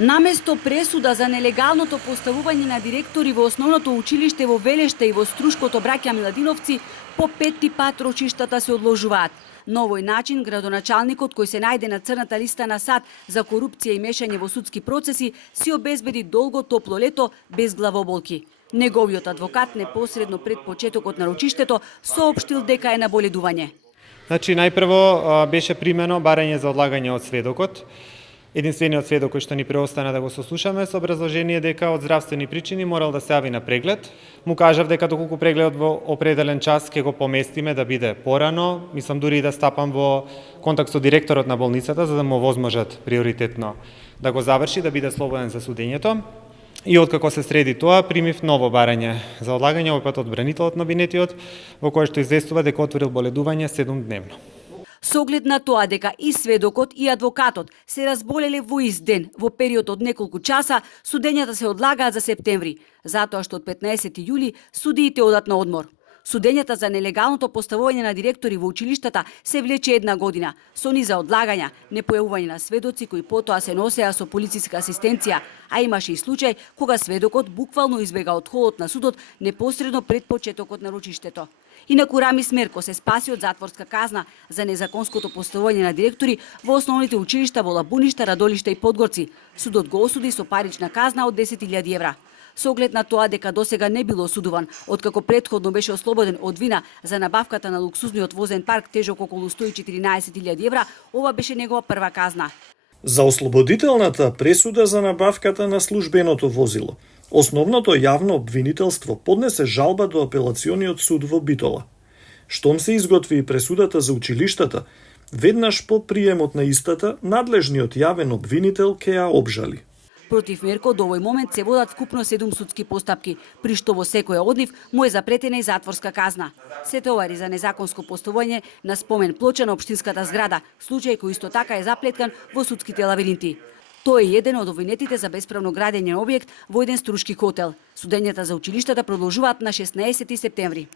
Наместо пресуда за нелегалното поставување на директори во основното училиште во Велеште и во Струшкото браќа Миладиновци, по петти пат рочиштата се одложуваат. На овој начин, градоначалникот кој се најде на црната листа на САД за корупција и мешање во судски процеси, си обезбеди долго топло лето без главоболки. Неговиот адвокат непосредно пред почетокот на рочиштето соопштил дека е на боледување. Значи, најпрво беше примено барање за одлагање од сведокот. Единствениот сведок кој што ни преостана да го сослушаме со образложение дека од здравствени причини морал да се јави на преглед. Му кажав дека доколку прегледот во определен час ќе го поместиме да биде порано, мислам дури и да стапам во контакт со директорот на болницата за да му возможат приоритетно да го заврши, да биде слободен за судењето. И откако се среди тоа, примив ново барање за одлагање, овој пат од бранителот на обвинетиот, во кое што известува дека отворил боледување 7-дневно. Со оглед на тоа дека и сведокот и адвокатот се разболеле во ист ден, во период од неколку часа, судењата се одлагаат за септември, затоа што од 15 јули судиите одат на одмор. Судењата за нелегалното поставување на директори во училиштата се влече една година, со низа одлагања, непојавување на сведоци кои потоа се носеа со полициска асистенција, а имаше и случај кога сведокот буквално избега од холот на судот непосредно пред почетокот на рочиштето. Инаку Рамис Мерко се спаси од затворска казна за незаконското поставување на директори во основните училишта во Лабуништа, Радолишта и Подгорци. Судот го осуди со парична казна од 10.000 евра. Со оглед на тоа дека досега не било осудуван, откако претходно беше ослободен од вина за набавката на луксузниот возен парк тежок околу 114.000 евра, ова беше негова прва казна. За ослободителната пресуда за набавката на службеното возило, основното јавно обвинителство поднесе жалба до апелациониот суд во Битола. Штом се изготви и пресудата за училиштата, веднаш по приемот на истата, надлежниот јавен обвинител ќе ја обжали. Против Мерко до овој момент се водат вкупно 7 судски постапки, при што во секоја од нив му е запретена и затворска казна. Се товари за незаконско поставување на спомен плоча на општинската зграда, случај кој исто така е заплеткан во судските лавиринти. Тој е еден од обвинетите за бесправно градење на објект во еден струшки хотел. Судењата за училиштата продолжуваат на 16 септември.